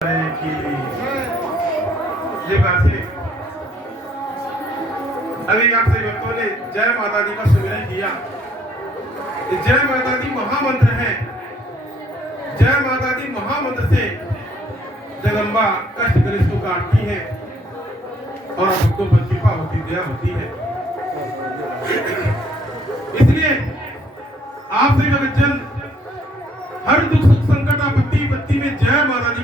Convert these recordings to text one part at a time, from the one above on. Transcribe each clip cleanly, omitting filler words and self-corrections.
कि ये बातें अभी आप सभी भक्तों ने जय माता दी का सुमिरन किया। जय माता दी महामंत्र है। जय माता दी महामंत्र से जगदम्बा कष्ट कलेश को काटती है और भक्तों पर कृपा होती, दया होती है। इसलिए आप सभी भक्तजन हर दुख सुख संकट आपत्ति विपत्ति में जय माता दी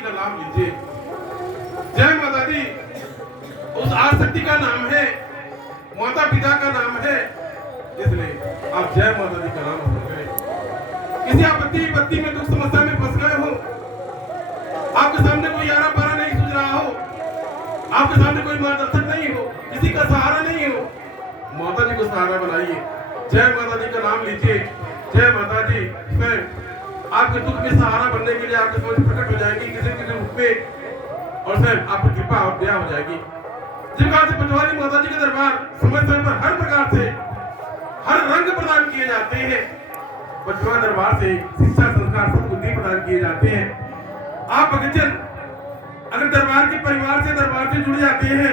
का नाम लीजिए। जय माता दी उस आदिशक्ति का नाम है, माता पिता का नाम है, इसलिए आप जय माता दी का नाम करें। किसी आपत्ति विपत्ति में दुख समस्या में फंस गए हो, आपके सामने कोई आरा पारा नहीं सूझ रहा हो, आपके सामने कोई मार्गदर्शक नहीं हो, किसी का सहारा नहीं हो, माता जी को सहारा बनाइए। जय माता दी का नाम लीजिए। जय माता दी स्वयं आपके दुख में सहारा बनने के लिए आपके समझ प्रकट हो जाएगी किसी किसी रूप में, और स्वयं आपकी कृपा और दया हो जाएगी। जिस प्रकार से पंचवाली माता जी के दरबार समय समय पर हर प्रकार से हर रंग प्रदान किए जाते हैं, पंचवाली दरबार से शिक्षा संस्कार सद्बुद्धि प्रदान किए जाते हैं। आप भक्तजन अगर दरबार के परिवार से दरबार से जुड़ जाते हैं,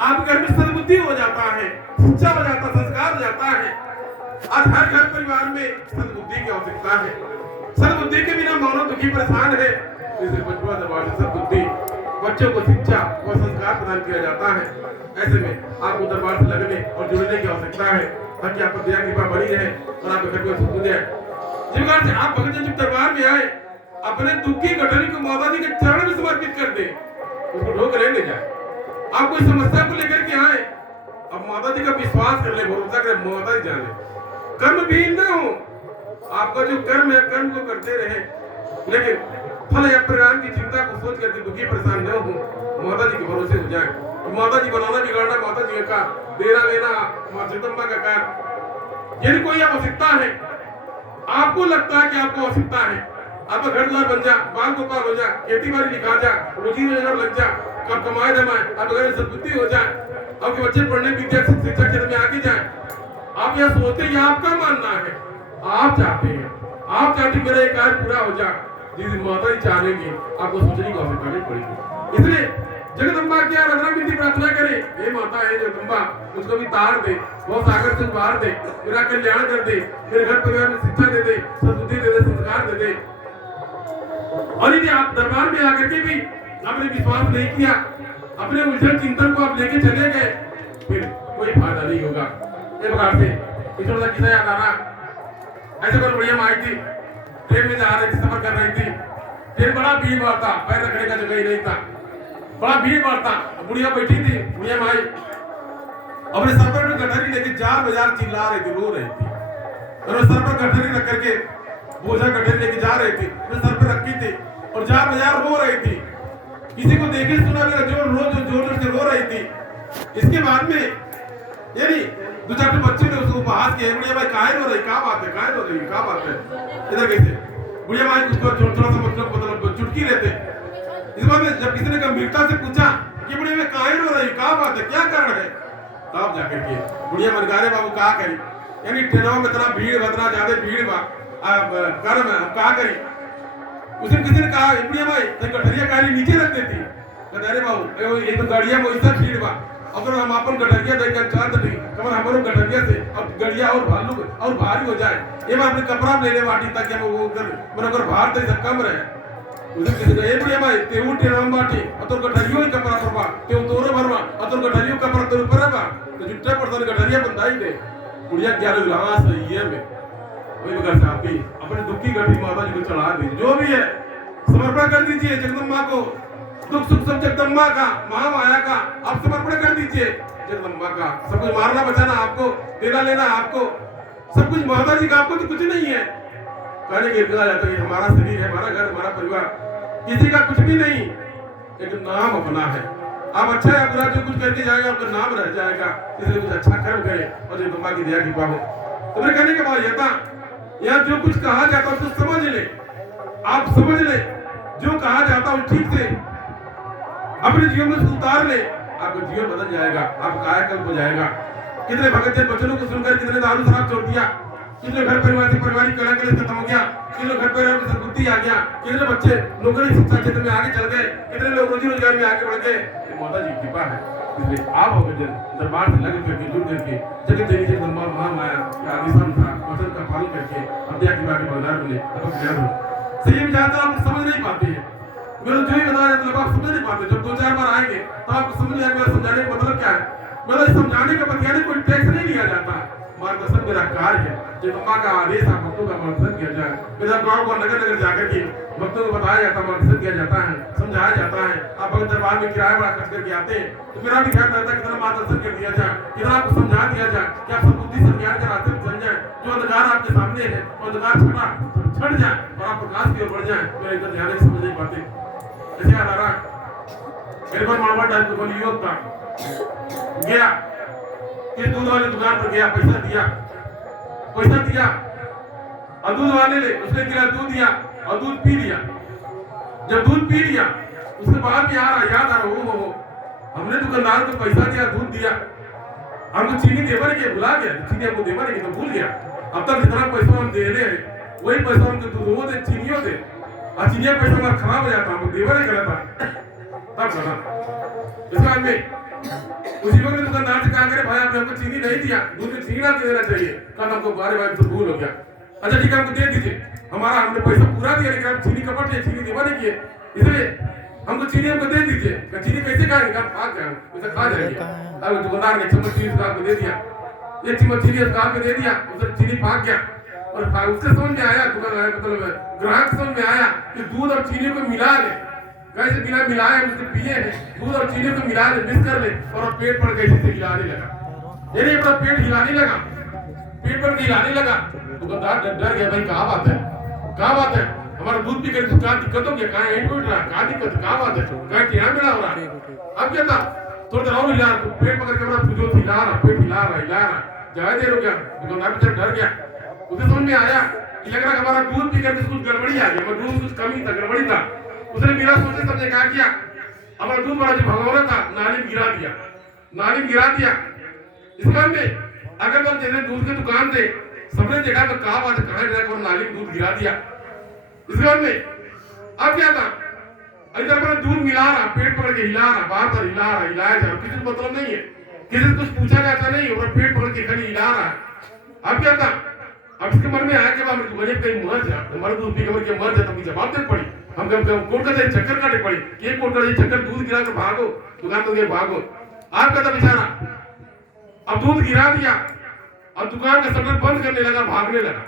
आपके घर में सद्बुद्धि हो जाता है, शिक्षा हो जाता है, संस्कार हो जाता है। आज हर घर परिवार में सद्बुद्धि की आवश्यकता है। सद्बुद्धि के बिना मानव दुखी परेशान है। इसलिए पंचवाली दरबार से सद्बुद्धि, बच्चों को शिक्षा व संस्कार प्रदान किया जाता है। ऐसे में आपको दरबार से लगने और जुड़ने की आवश्यकता है ताकि आप पर दया कृपा बनी रहे और आपके घर को सुख दे। जिस प्रकार से आप भक्तजन जब दरबार में आए, अपने दुख की गठरी को माता जी के चरण में समर्पित कर दे, उसको ढोक ले जाए। आप कोई समस्या को लेकर के आए, अब माता जी का विश्वास कर ले, भरोसा कर, माता जी जाने कर्म भी न हो। आपका जो कर्म है कर्म को करते रहे, लेकिन फल या परिणाम की चिंता को सोच करके दुखी परेशान न हो, माता जी के भरोसे हो जाए। तो माता जी बनाना बिगाड़ना माता जी का, देना लेना मां जगदम्बा का कार्य। यदि कोई आवश्यकता है, आपको लगता है कि आपको आवश्यकता है, आपका घर द्वार बन जा, बाल गोपाल हो जा, खेती बाड़ी निकाल जा, रोजी रोजगार लग जा, कब कमाए धमाए, आपके घर में सद्बुद्धि हो जाए, आपके बच्चे पढ़ने विद्या शिक्षा क्षेत्र में आगे जाए, आप यह सोचते हैं, आपका मानना है, आप चाहते हैं, आप चाहते मेरा एक कार्य पूरा हो जाए। जिस दिन माता जी चाहेंगे आपको सोचने की आवश्यकता नहीं पड़ेगी। इसलिए जगदम्बा की आराधना विधि प्रार्थना करें, हे माता है जगदम्बा, मुझको भी तार दे, बहुत सागर से उबार दे, मेरा कल्याण कर दे, मेरे घर परिवार में शिक्षा दे दे, सद्बुद्धि दे दे, संस्कार दे दे। और यदि आप दरबार में आकर के भी आपने विश्वास नहीं किया, अपने उलझन चिंतन को आप लेके चले गए, फिर कोई फायदा नहीं होगा। एक प्रकार से ईश्वर का किस्सा याद आ रहा, ऐसे कोई बढ़िया माई थी, ट्रेन में जा रही थी, सफर कर रही थी, ट्रेन बड़ा भीड़ भाड़ था, पैर रखने का जगह ही नहीं था, बड़ा भीड़ भाड़ था। बुढ़िया बैठी थी, बुढ़िया माई अपने सर पर गठरी लेके जार बाजार चिल्ला रही थी, रो रही थी, और सर पर गठरी रख करके बोझा गठरी लेके जा रही थी, अपने सर पर रखी थी और जार बाजार रो रही थी। किसी को देखे सुना भी जोर से रो रही थी। इसके बाद में यानी दो चार बच्चे ने उसको उपहास किया, बुढ़िया भाई काहे रो रही, क्या बात है, काहे रो रही, क्या बात है, इधर कैसे। बुढ़िया भाई उसको थोड़ा सा मतलब चुटकी रहते। इस बार में जब किसी ने गंभीरता से पूछा कि बुढ़िया भाई काहे रो रही, क्या बात है, क्या कारण है, तब जाकर के बुढ़िया मनगारे बाबू क्या करी, यानी ट्रेनों में इतना भीड़, इतना ज्यादा भीड़ बा, कर्म हम क्या करी। उसे किसी ने कहा, बुढ़िया भाई गठरिया कारी नीचे रख देती, अरे बाबू ये तो गाड़िया में वैसा भीड़ बा, अगर हम अपन गठरिया देकर चांद नहीं कमर हमारे गठरिया से अब गड़िया और भालू और भारी हो जाए, ये मैं अपने कपड़ा ले ले बाटी ताकि हम वो कर भार तक सब कम रहे। उसे किसी ने ए बुढ़िया भाई तेऊ टेराम बाटी और तो गठरियो ही कपड़ा परवा तेऊ तोरे भरवा और तो गठरियो कपड़ा तेरे ऊपर बा, तो जुट्टे पर गठरिया बंधाई दे। बुढ़िया क्या लोग लाश सही है में वही बगैर से आपकी अपने दुख की गठरी माता जी को चढ़ा दीजिए, जो भी है समर्पण कर दीजिए जगदम्बा को। दुख सुख सब जगदम्बा का, महामाया का आप समर्पण कर दीजिए जगदम्बा का। सब कुछ मारना बचाना आपको, देना लेना आपको, सब कुछ माता जी का, आपको तो कुछ नहीं है। कहने के कहा जाता है हमारा शरीर है, हमारा घर, हमारा परिवार, किसी का कुछ भी नहीं, एक नाम अपना है। आप अच्छा या बुरा जो कुछ करके जाएगा आपका नाम रह जाएगा, इसलिए कुछ अच्छा कर्म करें और जगदम्बा की दया कृपा हो। तो मेरे कहने के बाद यह था, यहाँ जो कुछ कहा जाता है उसको समझ ले, आप समझ ले, जो कहा जाता है ठीक से अपने जीवन में उतार ले, आपका जीवन बदल जाएगा, आपका कायाकल्प हो जाएगा। कितने भगत जन वचनों को सुनकर कितने दारू शराब छोड़ दिया, कितने घर परिवार से पारिवारिक कलह खत्म हो गया, कितने घर पे बुद्धि आ गया, कितने बच्चे नौकरी शिक्षा क्षेत्र में आगे चल गए, कितने लोग रोजी रोजगार में आगे बढ़ गए। माता जी की कृपा है। इसलिए आप हो गए दरबार से लगे करके जुड़ करके जगत देवी जी दरबार महामाया का आदिशान था वचन का पालन करके अध्याय की बात बलिदान बने अब ज्ञान हो सही विचारता आप समझ नहीं पाते हैं। मेरा जो ही बताया मतलब आप समझ नहीं पाते। जब 2-4 बार आएंगे तो आपको समझ आएगा मेरा समझाने का मतलब क्या है। मेरा समझाने का बतियाने कोई टैक्स नहीं लिया जाता। मार्गदर्शन मेरा कार्य है। जगदम्बा का आदेश आप भक्तों का मार्गदर्शन किया जाए। मेरा गाँव को नगर नगर जाकर के भक्तों को बताया जाता है, मार्गदर्शन किया जाता है, समझाया जाता है। आप अगर दरबार में किराया बड़ा खर्च करके आते हैं तो मेरा भी ख्याल रहता है कितना मार्गदर्शन कर दिया जाए, कितना आपको समझा दिया जाए कि आप सद्बुद्धि से ज्ञान के रास्ते पर चल जाए। जो अंधकार आपके सामने है अंधकार छट जाए और आप प्रकाश की ओर बढ़ जाए। मेरा इतना ध्यान से समझ नहीं पाते। ऐसे याद आ रहा मेरे पास मामा टाइप का कोई युवक था, गया किस दूध वाली दुकान पर गया, पैसा दिया और दूध वाले ने उसने गिरा दूध दिया और दूध पी लिया। जब दूध पी लिया उसके बाद में याद आ रहा हो हमने दुकानदार को पैसा दिया, दूध दिया, हमको चीनी देवर के भुला गया, चीनी हमको देवर के तो भूल गया। अब तक जितना पैसा हम दे रहे हैं वही पैसा हमको दूधों दे चीनियों दे और चीनिया पैसा हमारा खराब हो जाता, हमको देवर ही गलत था तब गलत। इस बाद में उसी वक्त दुकानदार से कहा करे भाई आपने हमको चीनी नहीं दिया, दूध में चीनी ना देना चाहिए। कल हमको बारे बारे तो भूल हो गया। अच्छा ठीक है हमको दे दीजिए, हमारा हमने पैसा पूरा दिया लेकिन हम चीनी कपट है, चीनी देवा नहीं किए, इसलिए हमको चीनी हमको दे दीजिए। चीनी कैसे खाएंगे, आप खा जाए उसे खा जाएंगे। अब दुकानदार ने चम्मच चीनी उसका दे दिया, एक चम्मच चीनी उसका दे दिया, उसे चीनी पाक गया और उसके समझ में आया, दुकान मतलब ग्राहक समझ में आया कि दूध और चीनी को मिला ले, कैसे बिना मिलाए उसके पिए हैं, दूध और चीनी को मिला ले, मिक्स कर ले और पेट पर कैसे से हिलाने लगा। यानी अपना पेट हिलाने लगा, पेट पर हिलाने लगा। दुकानदार डर गया, भाई कहाँ बात है हमारा दूध पी कर कहाँ दिक्कत हो गया, कहाँ एंड उठ रहा है, कहाँ दिक्कत, कहाँ बात है, कहाँ क्या मिला हो रहा है। अब क्या था थोड़ा देर और हिला, पेट पकड़ के अपना जो हिला रहा, पेट हिला रहा ज्यादा देर हो गया। दुकानदार बेचारा डर गया, उसे समझ में आया कि लग रहा है हमारा दूध पी करके कुछ गड़बड़ी आ गई, दूध कुछ कमी था, गड़बड़ी था। उसने बिना सोचे समझे क्या किया, हमारा दूध बड़ा जो भगोना था नाली में गिरा दिया। इस बार में अगर बार जैसे दूध की दुकान थे सबने देखा तो कहा बात कहाँ जाकर और नाली में दूध गिरा दिया। इस बार में अब क्या था, इधर पर दूध मिला रहा, पेट पकड़ के हिला रहा, बार बार हिलाया जा रहा, किसी को मतलब नहीं है, किसी से कुछ पूछा जाता नहीं, और पेट पकड़ के खाली हिला रहा है। अब क्या था, अब इसके मन में आया कि हमारे कहीं मर जा, हमारा दूध पी के मर जाता, जवाब दे पड़ी। हम कोर्ट का चक्कर काटे पड़ी, एक कोर्ट का चक्कर, दूध गिरा कर भागो, दुकान तो भागो। आपका था बेचारा, अब दूध गिरा दिया और दुकान का शटर बंद करने लगा, भागने लगा।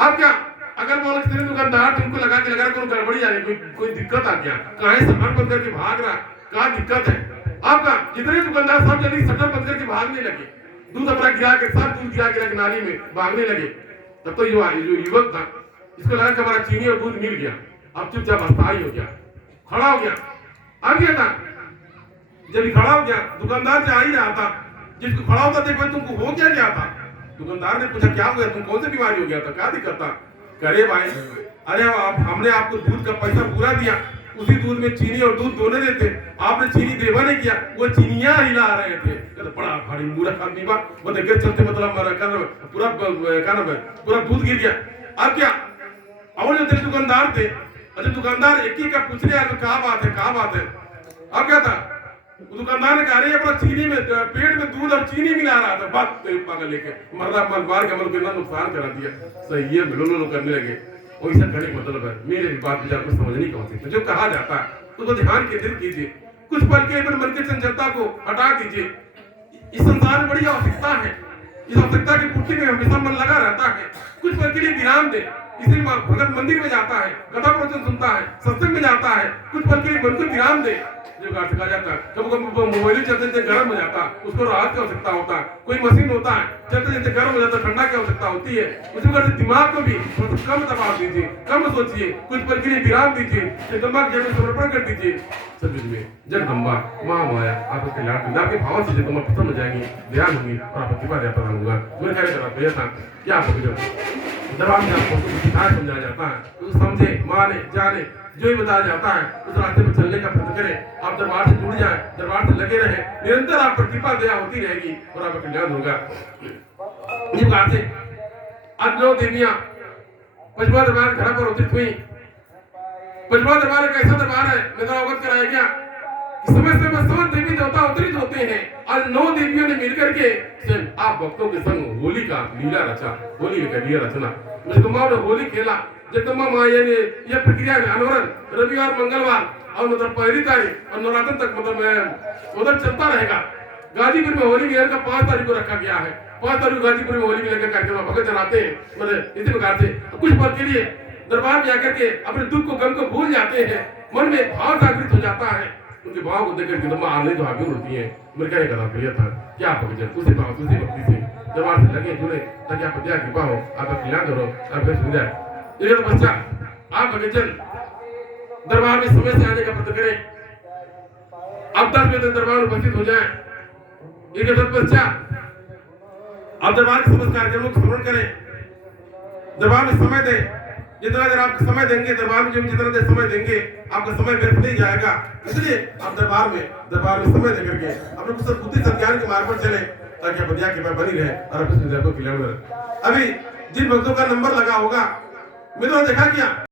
अब क्या अगर बोलो कितने दुकानदार तुमको लगा के कोई गड़बड़ी आ रही, कोई दिक्कत आ गया, कहाँ शटर बंद करके भाग रहा, कहाँ दिक्कत है। आपका जितने दुकानदार सब जल्दी शटर बंद करके भागने लगे, दूध अपना गिरा के सब दूध गिरा के नाली में भागने लगे। तब तो जो युवक था इसको लगा कि हमारा चीनी और दूध मिल गया, अब चुपचाप अस्थायी हो गया, खड़ा हो गया। अब क्या था, जब खड़ा हो गया दुकानदार से आ ही रहा था, जिसको खड़ा होता देखो तुमको हो क्या गया था। दुकानदार ने पूछा क्या हो गया, तुम कौन सी बीमारी हो गया था, क्या दिक्कत था। करे भाई अरे हमने आपको दूध का पैसा पूरा दिया, उसी दूध में चीनी और दूध दोनों देते, आपने चीनी देवा नहीं किया, वो चीनियां हिला रहे थे। बड़ा भारी मूर्ख आदमी बा, वो देख चलते मतलब पूरा दूध गिर गया। अब क्या और जो दुकानदार थे, अच्छा दुकानदार एक ही का पूछने आया क्या बात है। अब क्या था, दुकानदार ने कहा अरे अपना चीनी में पेट में दूध और चीनी मिला रहा था, बात पागल लेके मर्दा मार के मतलब कितना नुकसान करा दिया। सही है लो करने लगे, वैसा करने मतलब है मेरे बात विचार को समझ नहीं पहुंचती। जो कहा जाता है तो ध्यान केंद्रित कीजिए, कुछ पल के मन के चंचलता को हटा दीजिए। इस संसार में बड़ी आवश्यकता है, इस आवश्यकता की पूर्ति में हमेशा मन लगा रहता है। कुछ पल के लिए विराम दे, इसलिए भगत मंदिर में जाता है, कथा प्रवचन सुनता है, सत्संग में जाता है, कुछ पल के लिए मन को विराम दे। जो कहा जाता है कभी मोबाइल चलते गर्म हो जाता, उसको राहत की आवश्यकता होता है। कोई मशीन होता है चलते गर्म हो जाता, ठंडा की आवश्यकता होती है। उसी प्रकार से दिमाग को भी कम दबाव दीजिए, कम सोचिए, कुछ पल के लिए विराम दीजिए, जगदम्बा के जड़ समर्पण कर दीजिए। सभी में जगदम्बा महामाया आपके कल्याण आपके भाव से जगदम्बा प्रसन्न हो जाएंगी, ध्यान होंगी और आपको कृपा देता रहूंगा। मैं कह रहा था क्या आपको दरबार में आपको सिखाया समझाया जाता है, तो समझे माने जाने जो भी बताया जाता है उस रास्ते पर चलने का प्रयत्न करें। आप दरबार से जुड़ जाए, दरबार से लगे रहे, निरंतर आप पर कृपा दया होती रहेगी और आपका कल्याण होगा। इस बात से आज 9 देवियां पंचमा दरबार घर पर उतरित हुई। पंचमा दरबार एक ऐसा दरबार है, नजर अवगत कराया गया कि समय समय 7 देवी देवता अवतरित होते हैं। आज 9 देवियों ने मिलकर के आप भक्तों के संग होली का लीला रचा, होली का लीला रचना। जगदम्बा ने होली खेला। जगदम्बा माया ने यह प्रक्रिया अनवरन रविवार मंगलवार और मतलब पहली तारीख और नवरात्र तक मतलब उधर चलता रहेगा। गाजीपुर में होली मिलन का 5 तारीख को रखा गया है। 5 तारीख को गाजीपुर में होली मिलन का कार्यक्रम भगत चलाते हैं। मतलब इसी प्रकार से कुछ पल के लिए दरबार में आकर के अपने दुख को गम को भूल जाते हैं। मन में भाव जागृत हो जाता है। उनके भाव को देखकर जगदम्बा आने तो आगे उठती है। मेरे कहने का तात्पर्य था क्या भगत उसी भाव उसी भक्ति से दरबार से लगे जुड़े ताकि आप दया कृपा हो, आपका कल्याण करो, आपका सुविधा है। बच्चा आप भगतजन दरबार में समय से आने का प्रयत्न करें। अब 10 बजे तक दरबार में उपस्थित हो जाए। इनके बच्चा आप दरबार के समस्त कार्यक्रमों को श्रवण करें। दरबार में समय दें। जितना देर आप समय देंगे दरबार में, जितना देर समय देंगे आपका समय व्यर्थ नहीं जाएगा। इसलिए आप दरबार में समय देकर के अपने कुछ बुद्धि संज्ञान के मार्ग पर चले ताकि आप दया कृपा बनी रहे और अपने कल्याण। अभी जिन भक्तों का नंबर लगा होगा मित्रों देखा क्या